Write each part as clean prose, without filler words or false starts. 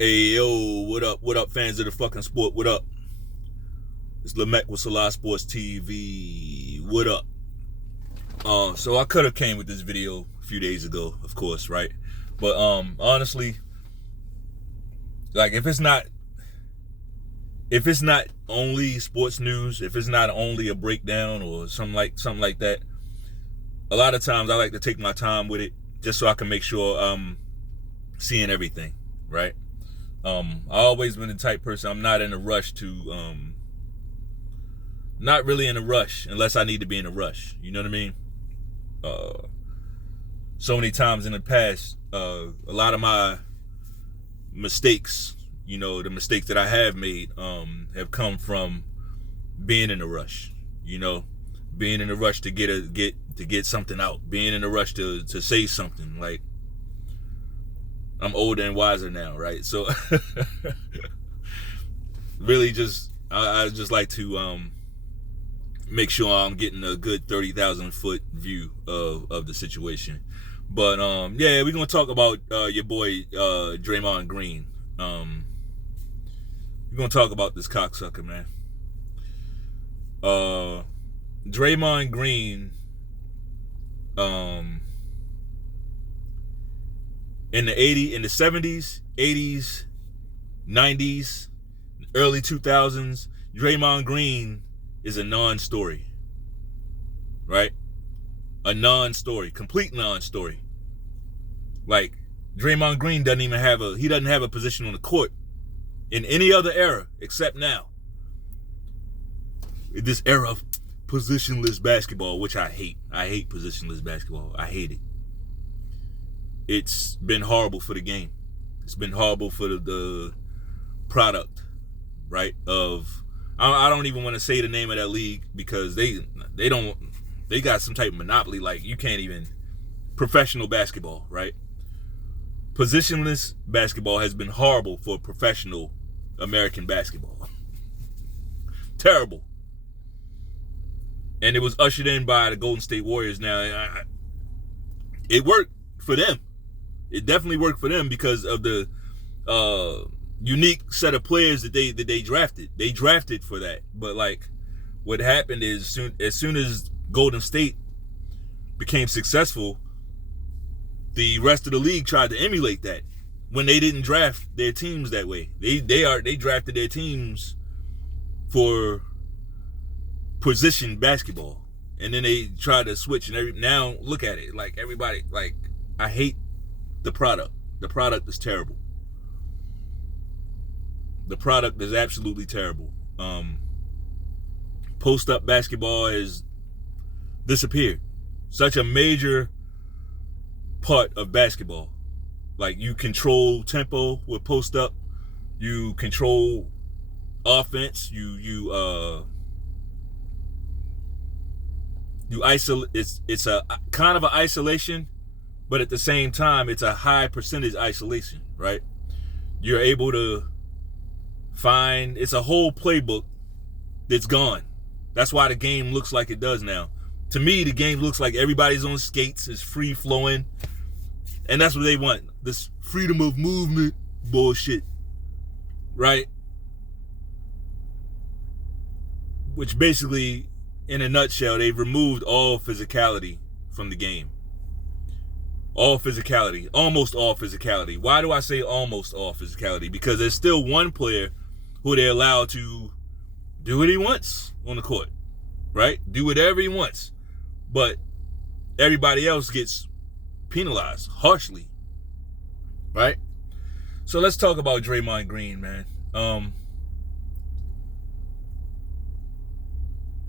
Hey yo, what up? What up, fans of the fucking sport? What up? It's Lamech with Selah Sports TV. What up? So I could have came with this video a few days ago, of course, right? But honestly, like if it's not only sports news, if it's not only a breakdown or something like that, a lot of times I like to take my time with it just so I can make sure I'm seeing everything, right? I always been the type person. I'm not in a rush to not really in a rush unless I need to be in a rush. You know what I mean? Uh, so many times in the past, a lot of my mistakes, the mistakes that I have made, have come from being in a rush. Being in a rush to get something out, being in a rush to say something. Like, I'm older and wiser now, right? So really, I just like to make sure I'm getting a good 30,000 foot view of the situation. But yeah, we're gonna talk about your boy Draymond Green. We're gonna talk about this cocksucker, man. Draymond Green, in the 70s, 80s, 90s, early 2000s, Draymond Green is a non-story, right? A non-story, complete non-story. Like, Draymond Green doesn't have a position on the court in any other era except now. In this era of positionless basketball, which I hate. I hate positionless basketball. I hate it. It's been horrible for the game. It's been horrible for the product, right? I don't even want to say the name of that league because they got some type of monopoly. Like, you can't even professional basketball, right? Positionless basketball has been horrible for professional American basketball. Terrible. And it was ushered in by the Golden State Warriors. Now, it worked for them. It definitely worked for them because of the unique set of players that they drafted. They drafted for that. But like, what happened is as soon as Golden State became successful, the rest of the league tried to emulate that when they didn't draft their teams that way. They drafted their teams for position basketball, and then they tried to switch. And now look at it, like, everybody, like, I hate the product. The product is terrible. The product is absolutely terrible. Post-up basketball has disappeared. Such a major part of basketball. Like, you control tempo with post-up. You control offense. You isolate. It's a kind of an isolation, but at the same time, it's a high percentage isolation, right? You're able to find, it's a whole playbook that's gone. That's why the game looks like it does now. To me, the game looks like everybody's on skates, is free flowing, and that's what they want. This freedom of movement bullshit, right? Which basically, in a nutshell, they've removed all physicality from the game. All physicality, almost all physicality. Why do I say almost all physicality? Because there's still one player who they're allowed to do what he wants on the court, right? Do whatever he wants. But everybody else gets penalized harshly, right? So let's talk about Draymond Green, man.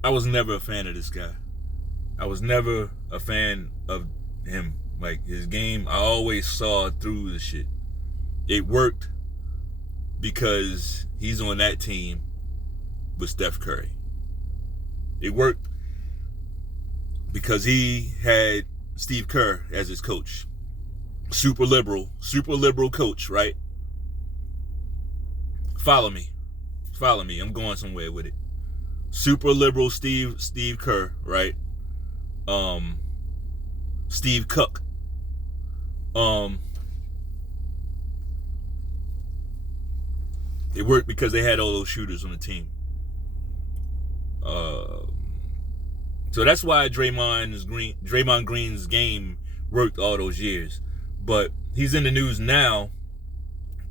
I was never a fan of this guy. I was never a fan of him. Like, his game, I always saw through the shit. It worked because he's on that team with Steph Curry. It worked because he had Steve Kerr as his coach. Super liberal coach, right? Follow me. I'm going somewhere with it. Super liberal Steve Kerr, right? Steve Cook. It worked because they had all those shooters on the team. So that's why Draymond Green's game worked all those years. But he's in the news now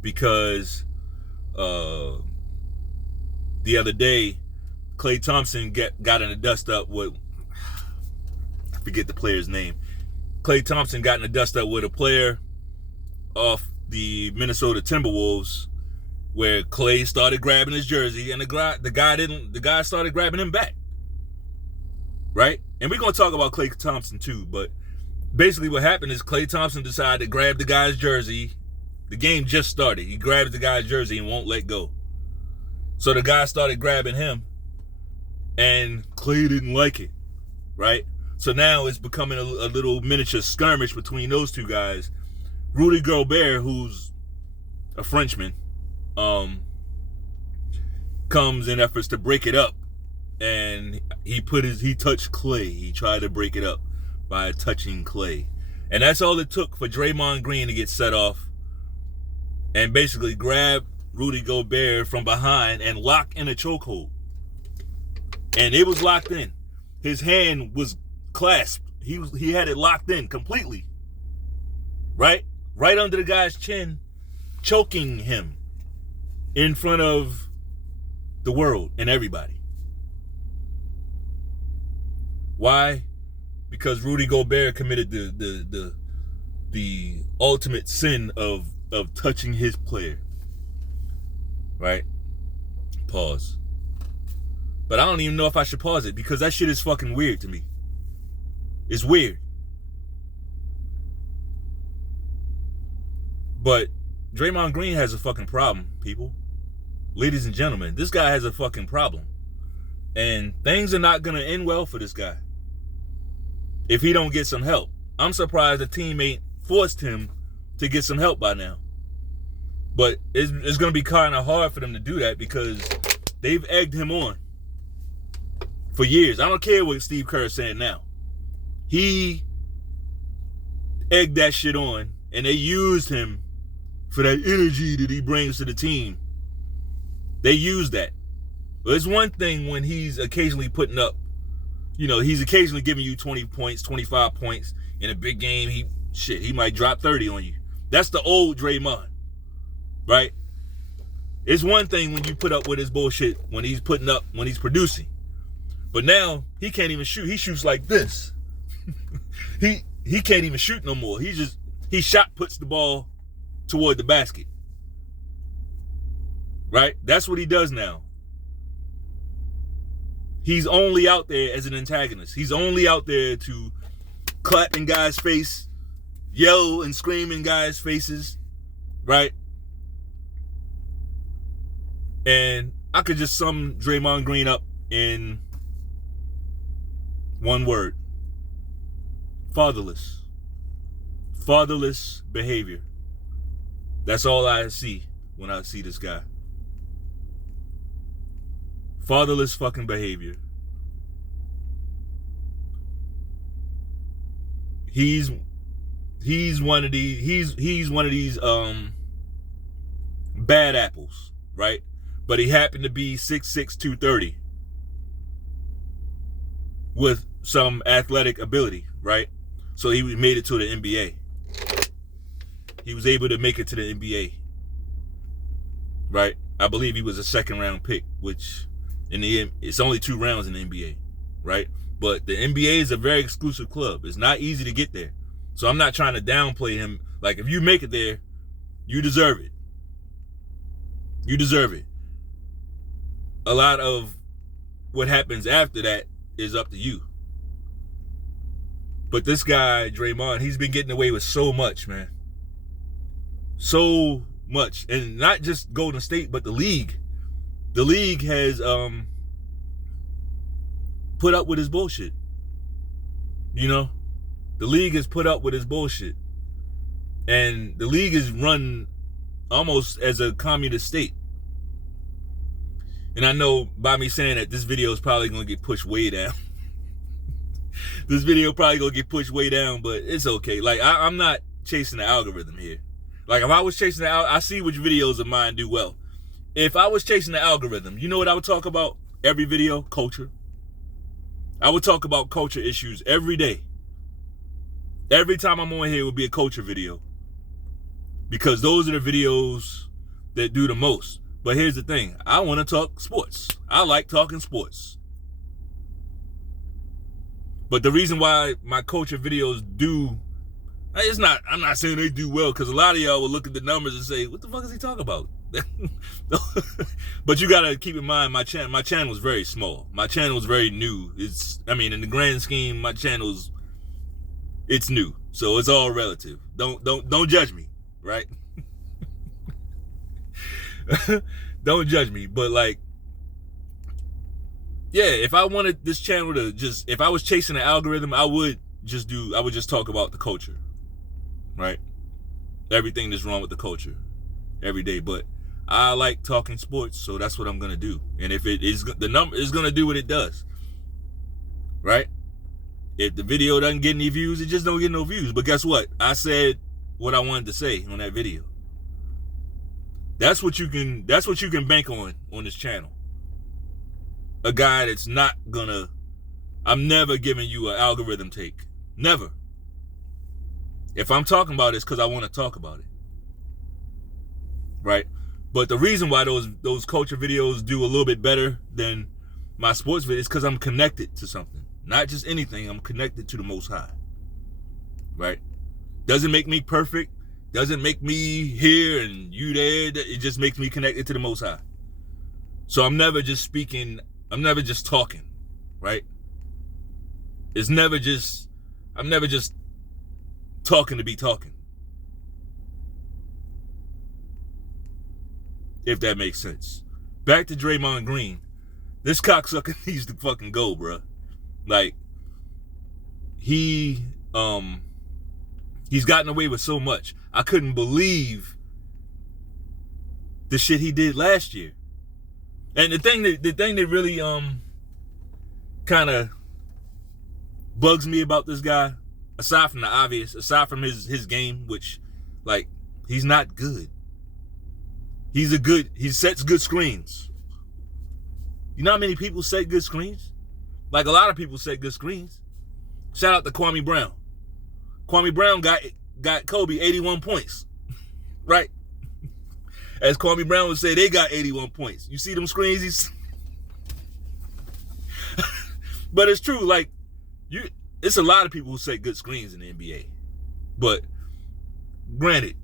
because the other day, Klay Thompson got in a dust up with, I forget the player's name. Klay Thompson got in a dust up with a player off the Minnesota Timberwolves, where Klay started grabbing his jersey, and the guy started grabbing him back. Right? And we're gonna talk about Klay Thompson too, but basically what happened is Klay Thompson decided to grab the guy's jersey. The game just started. He grabs the guy's jersey and won't let go. So the guy started grabbing him, and Klay didn't like it. Right? So now it's becoming a little miniature skirmish between those two guys. Rudy Gobert, who's a Frenchman, comes in efforts to break it up, and he touched Klay. He tried to break it up by touching Klay, and that's all it took for Draymond Green to get set off and basically grab Rudy Gobert from behind and lock in a chokehold. And it was locked in. His hand was clasped. He had it locked in completely. Right under the guy's chin, choking him in front of the world and everybody. Why? Because Rudy Gobert committed the ultimate sin of touching his player. Right? Pause. But I don't even know if I should pause it, because that shit is fucking weird to me. It's weird. But Draymond Green has a fucking problem, people. Ladies and gentlemen, this guy has a fucking problem. And things are not going to end well for this guy if he don't get some help. I'm surprised the team ain't forced him to get some help by now. But it's going to be kind of hard for them to do that, because they've egged him on for years. I don't care what Steve Kerr is saying now. He egged that shit on, and they used him for that energy that he brings to the team. They use that. But it's one thing when he's occasionally putting up, he's occasionally giving you 20 points, 25 points. In a big game, he might drop 30 on you. That's the old Draymond, right? It's one thing when you put up with his bullshit when he's producing. But now, he can't even shoot. He shoots like this. He can't even shoot no more. He shot puts the ball toward the basket. Right? That's what he does now. He's only out there as an antagonist. He's only out there to clap in guys' face, yell and scream in guys' faces. Right? And I could just sum Draymond Green up in one word. Fatherless. Fatherless behavior. That's all I see when I see this guy. Fatherless fucking behavior. He's one of these bad apples, right? But he happened to be 6'6", 230 with some athletic ability, right? So he made it to the NBA. He was able to make it to the NBA, right? I believe he was a second round pick, which in the end, it's only 2 rounds in the NBA, right? But the NBA is a very exclusive club. It's not easy to get there. So I'm not trying to downplay him. Like, if you make it there, you deserve it. You deserve it. A lot of what happens after that is up to you. But this guy, Draymond, he's been getting away with so much, man. So much. And not just Golden State, but the league. The league has put up with his bullshit. The league has put up with his bullshit. And the league is run almost as a communist state. And I know by me saying that, this video is probably going to get pushed way down. This video probably going to get pushed way down, but it's okay. Like, I'm not chasing the algorithm here. Like, if I was chasing the algorithm, I see which videos of mine do well. If I was chasing the algorithm, you know what I would talk about every video? Culture. I would talk about culture issues every day. Every time I'm on here, it would be a culture video. Because those are the videos that do the most. But here's the thing. I want to talk sports. I like talking sports. But the reason why my culture videos do, I'm not saying they do well, because a lot of y'all will look at the numbers and say, what the fuck is he talking about? But you got to keep in mind, my channel is very small. My channel is very new. In the grand scheme, my channel's, it's new. So it's all relative. Don't judge me, right? Don't judge me. But like, yeah, if I wanted this channel to if I was chasing an algorithm, I would just talk about the culture, right? Everything that's wrong with the culture every day. But I like talking sports, so that's what I'm gonna do. And if it is, the number is gonna do what it does, right? If the video doesn't get any views, it just don't get no views. But guess what? I said what I wanted to say on that video. That's what you can bank on this channel. A guy that's not gonna, I'm never giving you an algorithm take. Never. If I'm talking about it, it's because I want to talk about it. Right? But the reason why those culture videos do a little bit better than my sports videos is because I'm connected to something. Not just anything, I'm connected to the Most High. Right? Doesn't make me perfect. Doesn't make me here and you there. It just makes me connected to the Most High. So I'm never just speaking, I'm never just talking, right? I'm never just talking to be talking. If that makes sense. Back to Draymond Green. This cocksucker needs to fucking go, bruh. Like, he's gotten away with so much. I couldn't believe the shit he did last year. And the thing that really kind of bugs me about this guy, aside from the obvious, aside from his game, which, like, he's not good. He sets good screens. You know how many people set good screens? Like, a lot of people set good screens. Shout out to Kwame Brown. Kwame Brown got Kobe 81 points. Right? As Kwame Brown would say, they got 81 points. You see them screens? But it's true. Like, it's a lot of people who set good screens in the NBA. But granted,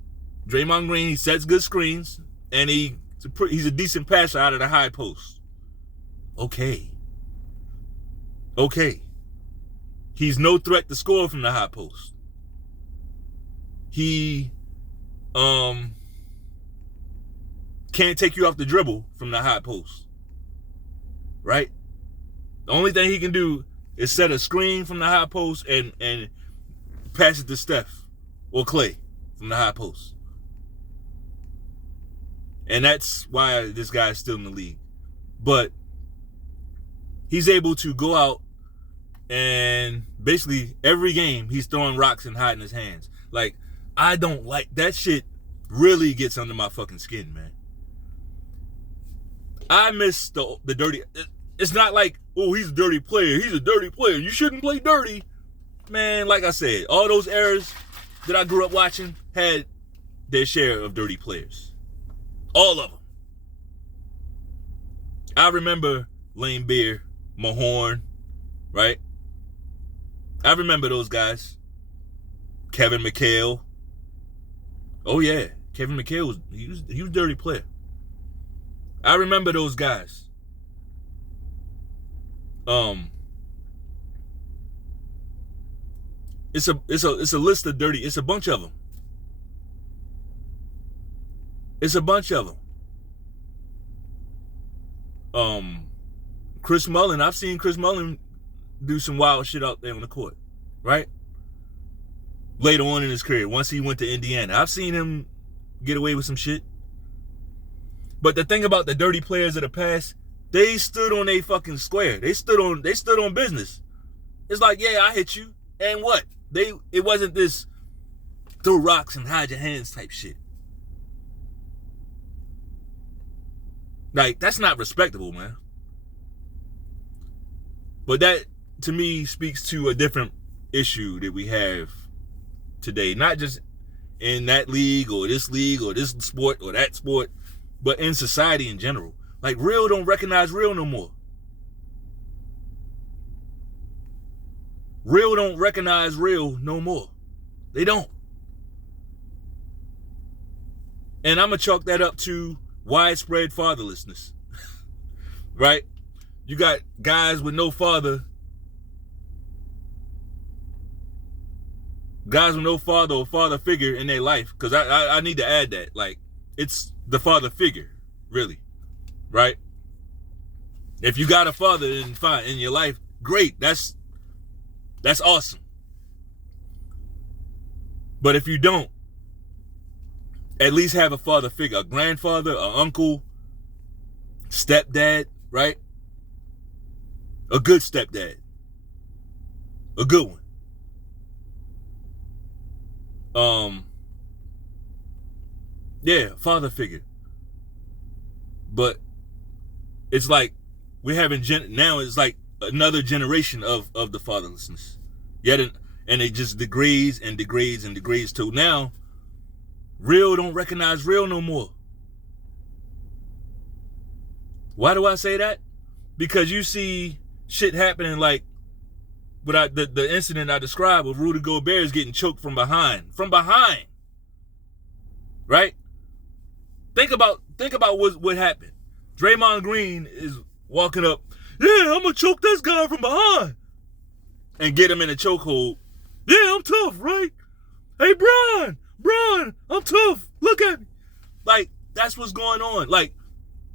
Draymond Green, he sets good screens, and he's a decent passer out of the high post. Okay. He's no threat to score from the high post. He can't take you off the dribble from the high post. Right? The only thing he can do is set a screen from the high post and pass it to Steph or Clay from the high post. And that's why this guy is still in the league. But he's able to go out and basically every game he's throwing rocks and hiding his hands. Like, I don't like that shit. Really gets under my fucking skin, man. I miss the dirty. It's not like, oh, he's a dirty player. He's a dirty player. You shouldn't play dirty. Man, like I said, all those eras that I grew up watching had their share of dirty players. All of them. I remember Lane Beer, Mahorn, right? I remember those guys. Kevin McHale. Oh yeah, Kevin McHale was a dirty player. I remember those guys. It's a list of dirty. It's a bunch of them. Chris Mullin. I've seen Chris Mullin do some wild shit out there on the court, right? Later on in his career, once he went to Indiana, I've seen him get away with some shit. But the thing about the dirty players of the past, they stood on a fucking square. They stood on business. It's like, yeah, I hit you, and what? It wasn't this throw rocks and hide your hands type shit. Like, that's not respectable, man. But that, to me, speaks to a different issue that we have today. Not just in that league or this sport or that sport, but in society in general. Like, real don't recognize real no more. Real don't recognize real no more. They don't. And I'm going to chalk that up to widespread fatherlessness. Right? You got guys with no father. Guys with no father or father figure in their life. Because I need to add that. Like, it's the father figure, really. Right? If you got a father in your life, great. That's awesome. But if you don't, at least have a father figure, a grandfather, an uncle, stepdad, right? A good stepdad. A good one. Yeah, father figure. But it's like we're having now it's like another generation of the fatherlessness. And it just degrades and degrades and degrades till now real don't recognize real no more. Why do I say that? Because you see shit happening like the incident I described with Rudy Gobert is getting choked from behind. From behind. Right? Think about what happened. Draymond Green is walking up, yeah, I'm gonna choke this guy from behind. And get him in a chokehold. Yeah, I'm tough, right? Hey, Brian, I'm tough. Look at me. Like, that's what's going on. Like,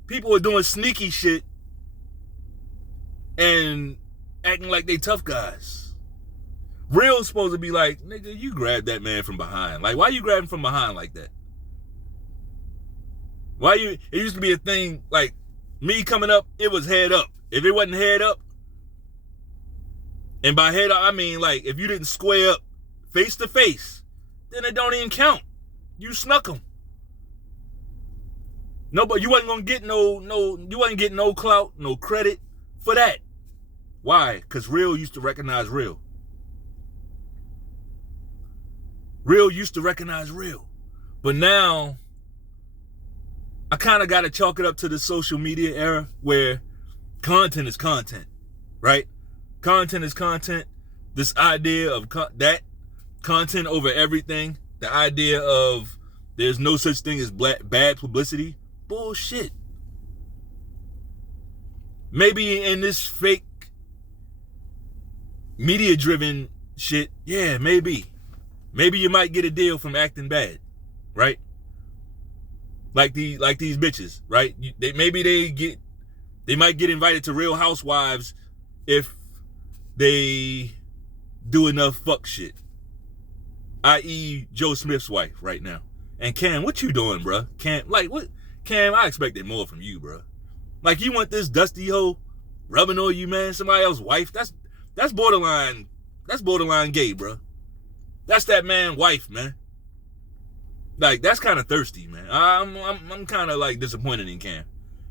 people are doing sneaky shit and acting like they tough guys. Real's supposed to be like, nigga, you grabbed that man from behind. Like, why you grabbing from behind like that? It used to be a thing, like, me coming up, it was head up. If it wasn't head up, and by head up, I mean, like, if you didn't square up face to face, then it don't even count. You snuck them. No, but you wasn't gonna get you wasn't getting no clout, no credit for that. Why? Because real used to recognize real. Real used to recognize real. But now, I kind of got to chalk it up to the social media era where content is content, right? Content is content. This idea of that content over everything, the idea of there's no such thing as bad publicity, bullshit. Maybe in this fake media-driven shit, yeah, maybe. Maybe you might get a deal from acting bad, right? Like these bitches, right? They might get invited to Real Housewives if they do enough fuck shit. I.e. Joe Smith's wife right now. And Cam, what you doing, bruh? Cam, like, what? Cam, I expected more from you, bruh. Like, you want this dusty hoe rubbing on you, man? Somebody else's wife? That's borderline gay, bruh. That's that man wife, man. Like, that's kind of thirsty, man. I'm kind of, like, disappointed in Cam.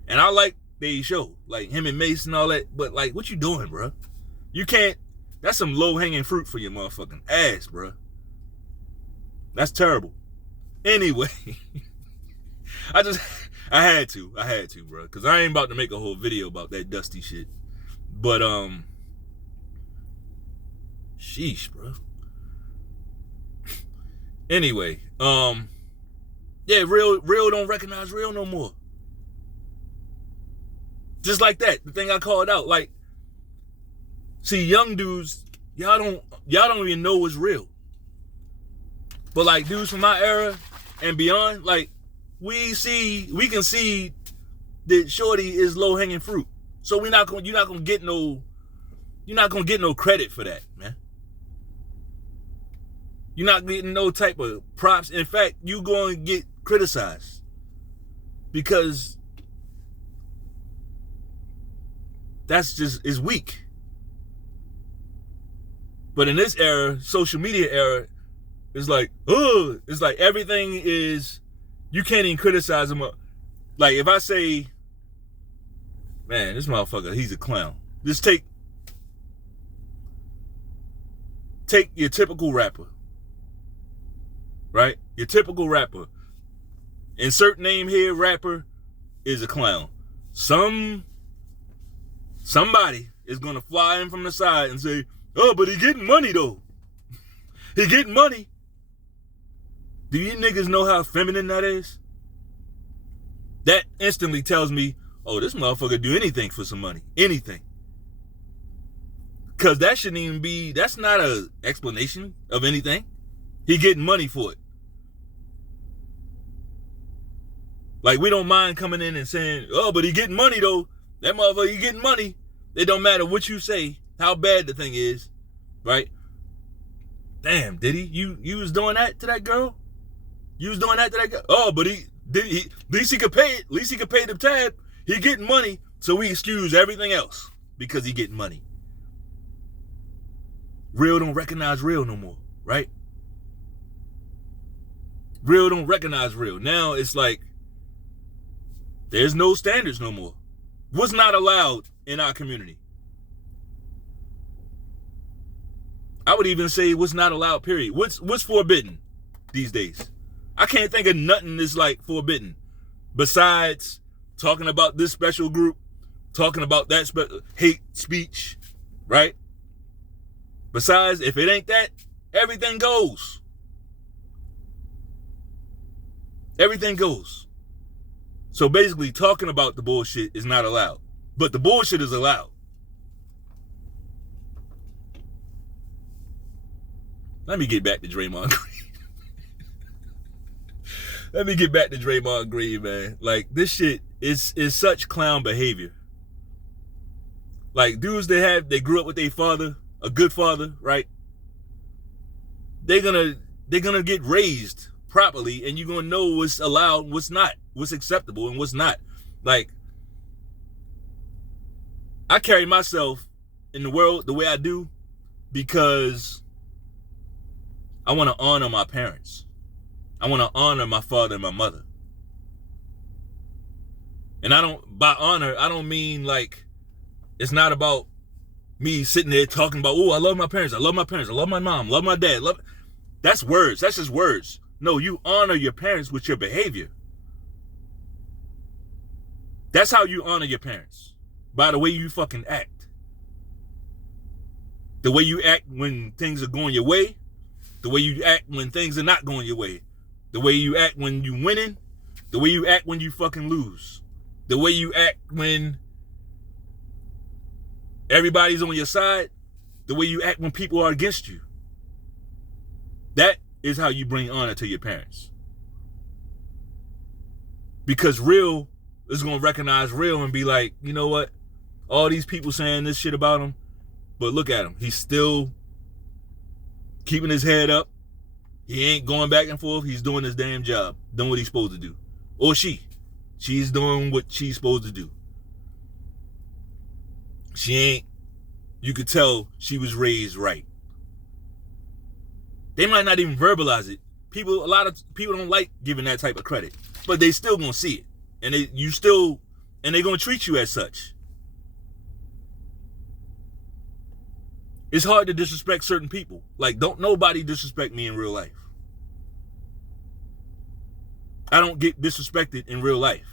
And I like they show, like, him and Mace and all that. But, like, what you doing, bruh? You can't. That's some low-hanging fruit for your motherfucking ass, bruh. That's terrible. Anyway, I had to, bro, because I ain't about to make a whole video about that dusty shit. But sheesh, bro. Anyway, yeah, real don't recognize real no more. Just like that, the thing I called out, like, see, young dudes, y'all don't even know what's real. But like dudes from my era and beyond, like, we can see that shorty is low hanging fruit. So you're not gonna get no credit for that, man. You're not getting no type of props. In fact, you're going to get criticized because that's just is weak. But in this era, social media era, it's like everything is, you can't even criticize them. Like, if I say Man, this motherfucker, he's a clown. Just take your typical rapper, right? Your typical rapper. Insert name here, rapper is a clown. Somebody is gonna fly in from the side and say, oh, but he getting money though. He getting money. Do you niggas know how feminine that is? That instantly tells me, oh, this motherfucker do anything for some money. Anything. Because that shouldn't even be, that's not an explanation of anything. He getting money for it. Like, we don't mind coming in and saying, oh, but he getting money though. That motherfucker, he getting money. It don't matter what you say, how bad the thing is, right? Damn, did he? You was doing that to that girl? You was doing that to that girl? Oh, but at least he could pay it. At least he could pay the tab. He getting money, so we excuse everything else because he getting money. Real don't recognize real no more, right? Real don't recognize real. Now it's like there's no standards no more. What's not allowed in our community? I would even say what's not allowed, period. What's forbidden these days? I can't think of nothing that's like forbidden besides talking about this special group, talking about that hate speech, right? Besides, if it ain't that, everything goes. Everything goes. So basically, talking about the bullshit is not allowed. But the bullshit is allowed. Let me get back to Draymond Green. Let me get back to Draymond Green, man. Like, this shit is such clown behavior. Like, dudes they grew up with their father, a good father, right? They're gonna get raised properly, and you're gonna know what's allowed, what's not, what's acceptable, and what's not. Like, I carry myself in the world the way I do because I want to honor my parents. I want to honor my father and my mother. And by honor, I don't mean like, it's not about me sitting there talking about, oh, I love my parents, I love my parents, I love my mom, love my dad. That's words, that's just words. No, you honor your parents with your behavior. That's how you honor your parents. By the way you fucking act. The way you act when things are going your way. The way you act when things are not going your way. The way you act when you winning. The way you act when you fucking lose. The way you act when everybody's on your side. The way you act when people are against you. That is how you bring honor to your parents. Because real is going to recognize real and be like, you know what? All these people saying this shit about him, but look at him. He's still keeping his head up. He ain't going back and forth. He's doing his damn job, doing what he's supposed to do. Or she's doing what she's supposed to do. You could tell she was raised right. They might not even verbalize it. A lot of people don't like giving that type of credit, but they still gonna see it. And they're gonna treat you as such. It's hard to disrespect certain people. Like, don't nobody disrespect me in real life. I don't get disrespected in real life.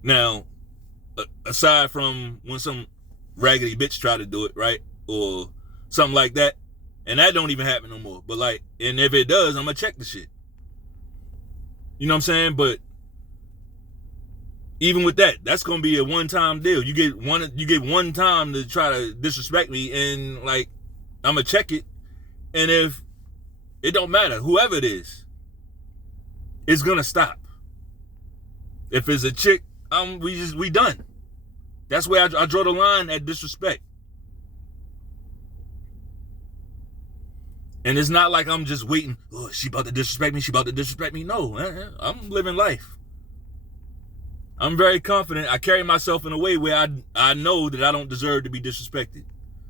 Now, aside from when some raggedy bitch try to do it, right? Or something like that. And that don't even happen no more. But like, and if it does, I'm gonna check the shit. You know what I'm saying? But even with that, that's gonna be a one-time deal. You get one time to try to disrespect me, and like, I'm gonna check it. And if it don't matter, whoever it is, it's gonna stop. If it's a chick, we done. That's where I draw the line at disrespect. And it's not like I'm just waiting, oh, she about to disrespect me, she about to disrespect me. No, I'm living life. I'm very confident. I carry myself in a way where I know that I don't deserve to be disrespected.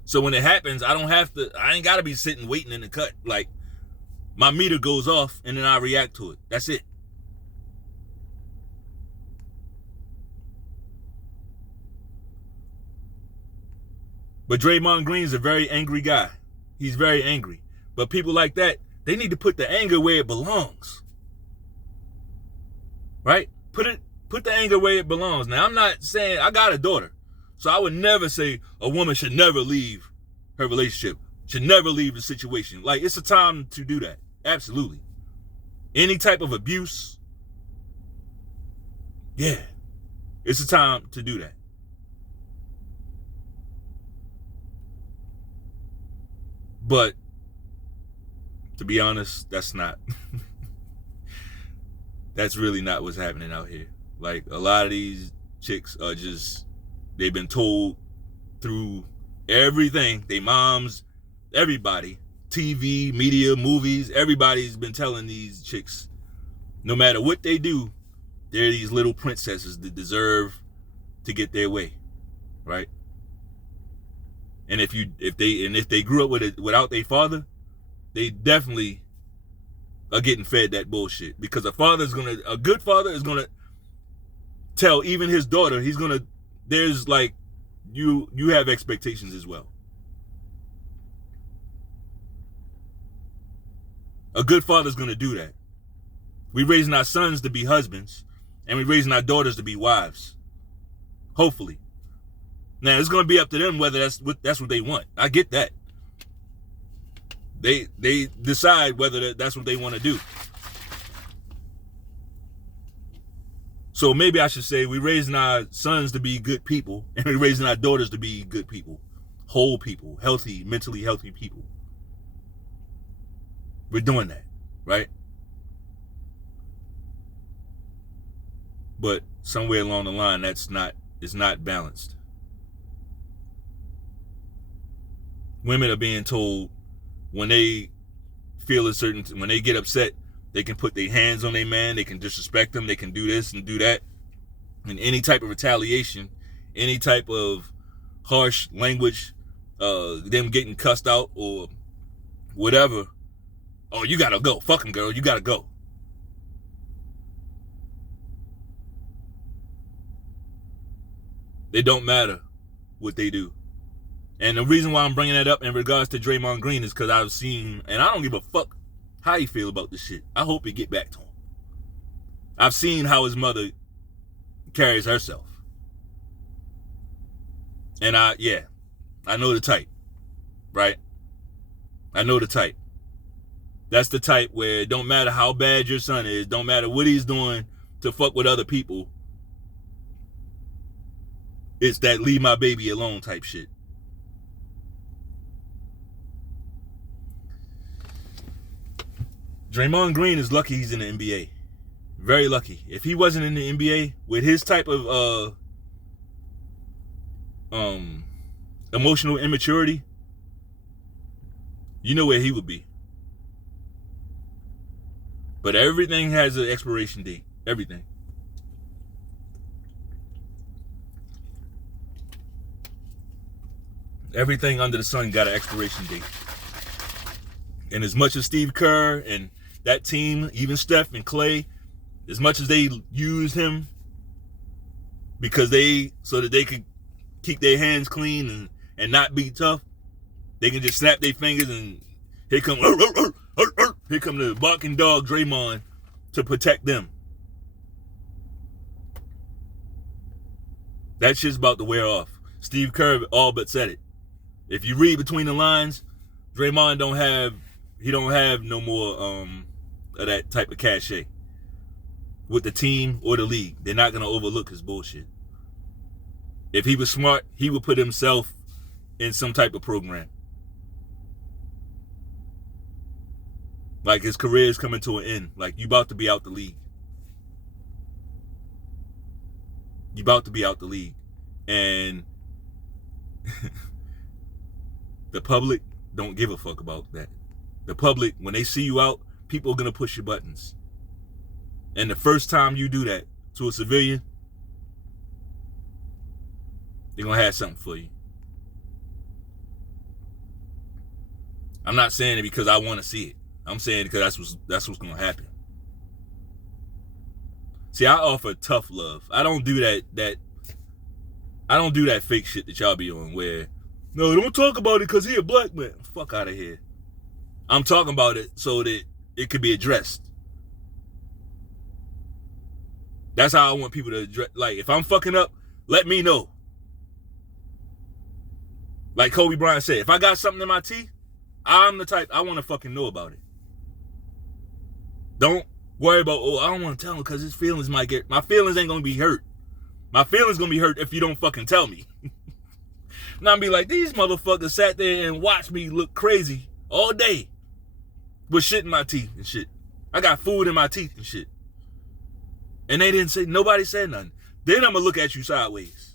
So when it happens, I ain't got to be sitting waiting in the cut. Like, my meter goes off and then I react to it. That's it. But Draymond Green is a very angry guy. He's very angry. But people like that, they need to put the anger where it belongs. Right? Put the anger where it belongs. Now, I'm not saying, I got a daughter, so I would never say a woman should never leave her relationship, should never leave the situation. Like, it's a time to do that. Absolutely. Any type of abuse, yeah, it's a time to do that. But to be honest, that's really not what's happening out here. Like, a lot of these chicks are just, they've been told through everything, they moms, everybody, TV, media, movies, everybody's been telling these chicks, no matter what they do, they're these little princesses that deserve to get their way, right? And if they grew up without their father, they definitely are getting fed that bullshit. Because a good father is gonna tell even his daughter, there's like, you have expectations as well. A good father's gonna do that. We're raising our sons to be husbands, and we're raising our daughters to be wives. Hopefully. Now, it's going to be up to them whether that's what they want. I get that. They decide whether that's what they want to do. So maybe I should say we're raising our sons to be good people, and we're raising our daughters to be good people. Whole people, healthy, mentally healthy people. We're doing that, right? But somewhere along the line, it's not balanced. Women are being told when they feel when they get upset, they can put their hands on their man, they can disrespect them, they can do this and do that. And any type of retaliation, any type of harsh language, them getting cussed out or whatever, oh, you gotta go, fucking girl, you gotta go. It don't matter what they do. And the reason why I'm bringing that up in regards to Draymond Green is because I've seen, and I don't give a fuck how he feel about this shit. I hope it get back to him. I've seen how his mother carries herself. And I know the type, right? I know the type. That's the type where it don't matter how bad your son is, don't matter what he's doing to fuck with other people. It's that leave my baby alone type shit. Draymond Green is lucky he's in the NBA. Very lucky. If he wasn't in the NBA, with his type of emotional immaturity, you know where he would be. But everything has an expiration date. Everything. Everything under the sun got an expiration date. And as much as Steve Kerr and that team, even Steph and Clay, as much as they used him so that they could keep their hands clean and not be tough, they can just snap their fingers and here come the barking dog Draymond to protect them. That shit's about to wear off. Steve Kerr all but said it. If you read between the lines, Draymond don't have no more of that type of cachet with the team or the league. They're not gonna overlook his bullshit. If he was smart, he would put himself in some type of program. Like his career is coming to an end. Like you about to be out the league. You about to be out the league. And the public don't give a fuck about that. The public, when they see you out, people are going to push your buttons. And the first time you do that to a civilian, they're going to have something for you. I'm not saying it because I want to see it. I'm saying it because that's what's going to happen. See, I offer tough love. I don't do that I don't do that fake shit that y'all be on where No, don't talk about it because he a black man. Fuck out of here. I'm talking about it so that it could be addressed. That's how I want people to address. Like, if I'm fucking up, let me know. Like Kobe Bryant said, if I got something in my teeth, I'm the type, I want to fucking know about it. Don't worry about, oh, I don't want to tell him because his feelings might get, my feelings ain't going to be hurt. My feelings going to be hurt if you don't fucking tell me. Now I'm be like, these motherfuckers sat there and watched me look crazy all day with shit in my teeth and shit. I got food in my teeth and shit. And they didn't say, nobody said nothing. Then I'm going to look at you sideways.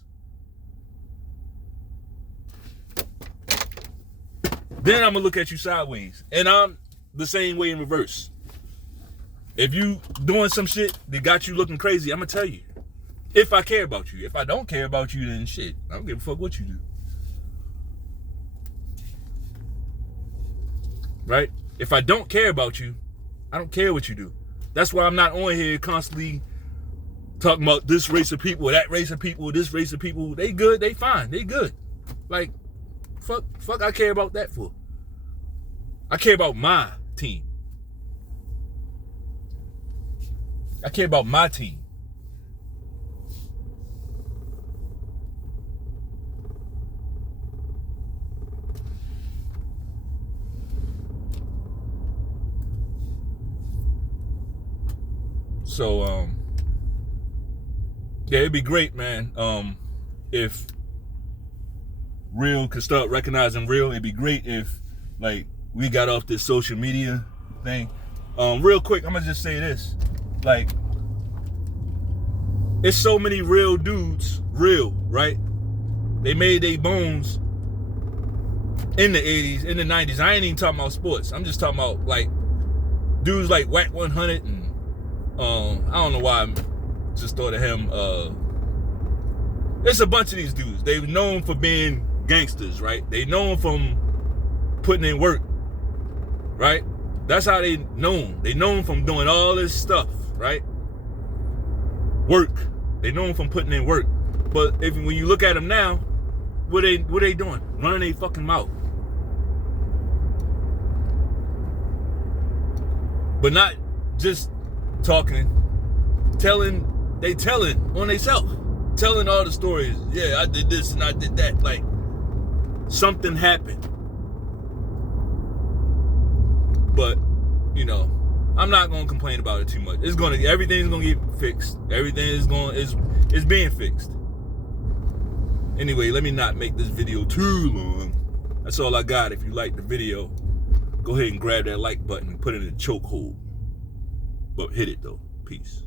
Then I'm going to look at you sideways. And I'm the same way in reverse. If you doing some shit that got you looking crazy, I'm going to tell you. If I care about you. If I don't care about you, then shit, I don't give a fuck what you do. Right? If I don't care about you, I don't care what you do. That's why I'm not on here constantly talking about this race of people, that race of people, this race of people. They good, they fine, they good. Like, fuck I care about that for. I care about my team. I care about my team. So, yeah, it'd be great, man. If real could start recognizing real, it'd be great if, like, we got off this social media thing. Real quick, I'm gonna just say this. Like, it's so many real dudes, real, right? They made their bones in the 80s, in the 90s. I ain't even talking about sports. I'm just talking about, like, dudes like Whack 100 and I don't know why I just thought of him. It's a bunch of these dudes. They're known for being gangsters, right? They known from putting in work, right? That's how they known. They known from doing all this stuff, right? Work. They known from putting in work. But when you look at them now, what they doing? Running their fucking mouth. But not just talking, telling on themselves, telling all the stories. Yeah, I did this and I did that. Like, something happened. But, you know, I'm not gonna complain about it too much. Everything's gonna get fixed. Everything is being fixed. Anyway, let me not make this video too long. That's all I got. If you like the video, go ahead and grab that like button and put it in a chokehold. But hit it though. Peace.